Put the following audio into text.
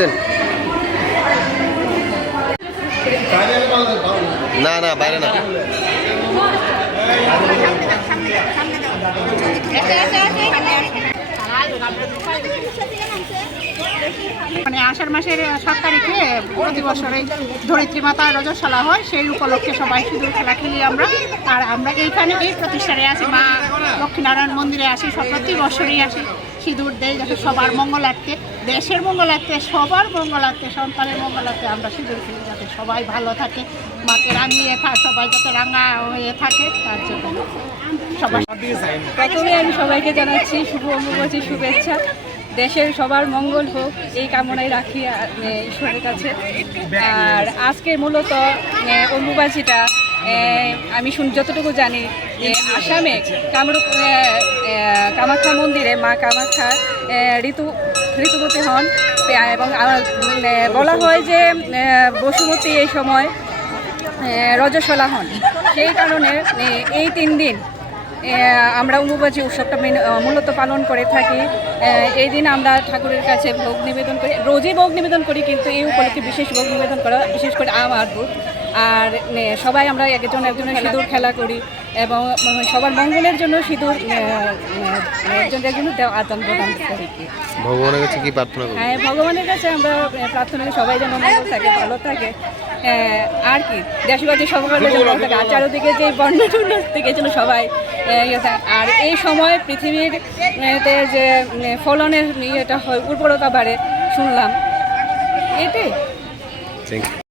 দেন। না না, বাইরে না। মানে আষাঢ় মাসের সাত তারিখে প্রতি বছরে ধরিত্রী মাতা রজস্বলা হয়, সেই উপলক্ষে সবাই সিঁদুর খেলা খেলি আমরা। আর আমরা এইখানে এই প্রতিষ্ঠানে আছি মা লক্ষ্মীনারায়ণ মন্দিরে আসি, সব প্রতি বছরই আসি। সিঁদুর দেয় যাতে সবার মঙ্গলার্থে দেশের মঙ্গলার্থে সবার মঙ্গলার্থে সন্তানের মঙ্গলার্থে আমরা সিঁদুর খেলি যাতে সবাই ভালো থাকে মাকে রাঙিয়ে থা সবাই যাতে রাঙা হয়ে থাকে তার জন্য সবাই প্রথমে আমি সবাইকে জানাচ্ছি শুভ অম্বুবাচী শুভেচ্ছা। দেশের সবার মঙ্গল হোক এই কামনাই রাখি আহ, ঈশ্বরের কাছে। আর আজকে মূলত অম্বুবাচীটা আমি শুন যতটুকু জানি আসামে কামরূপ কামাখ্যা মন্দিরে মা কামাখ্যা ঋতু ঋতুমতী হন। এবং বলা হয় যে বসুমতী এই সময় আহ, রজস্বলা হন। সেই কারণে এই তিন দিন আমরা অম্বুবাচী উৎসবটা মূলত পালন করে থাকি। এই দিন আমরা ঠাকুরের কাছে ভোগ নিবেদন করি। রোজই ভোগ নিবেদন করি কিন্তু এই উপলক্ষে বিশেষ ভোগ নিবেদন করা বিশেষ করে আম আর দুধ আর সবাই আমরা একজন একজনের সিঁদুর খেলা করি এবং সবার মঙ্গলের জন্য সিঁদুর আহ, একজন আদান প্রদান করি। ভগবানের কাছে কি প্রার্থনা করব? হ্যাঁ ভগবানের কাছে আমরা প্রার্থনা করি সবাই যেন মঙ্গল থাকে ভালো থাকে। আর কি দেশবাসী সবার থাকে আর চারিদিকে যে বন্যা টন্যা থেকে যেন সবাই ইয়ে থাকে। আর এই সময় পৃথিবীর যে ফলনের ইয়েটা হয় উর্বরতা বাড়ে শুনলাম। এটাই। Thank you